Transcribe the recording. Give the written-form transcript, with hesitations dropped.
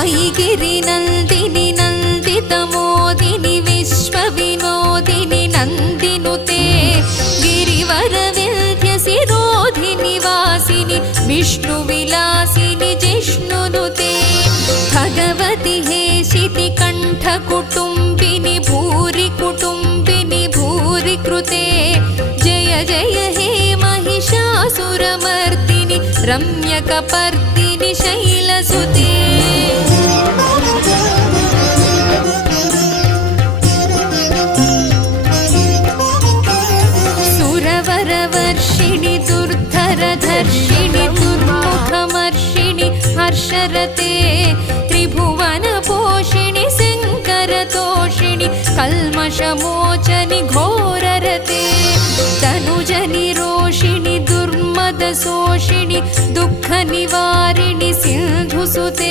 सायिगिरिनन्दिनि नन्दितमोदिनि विश्वविनोदिनि नन्दिनुते गिरिवरविन्ध्यसिरोधिनि वासिनि विष्णुविलासिनि जिष्णुनुते भगवति हेशिति कण्ठकुटुम्बिनि भूरि कुटुम्बिनि भूरि कृते जय जय हे महिषासुरमर्दिनि रम्यकपर्दिनि शैलसुते सुरवरवर्षिणि दुर्धरधर्षिणि दुर्मुखमर्षिणि हर्षरते त्रिभुवनपोषिणि शङ्करतोषिणि कल्मषमोचनि घोररते तनुजनिरोषिणि दुर्मदशोषिणि दुःखनिवारिणि सिन्धुसुते।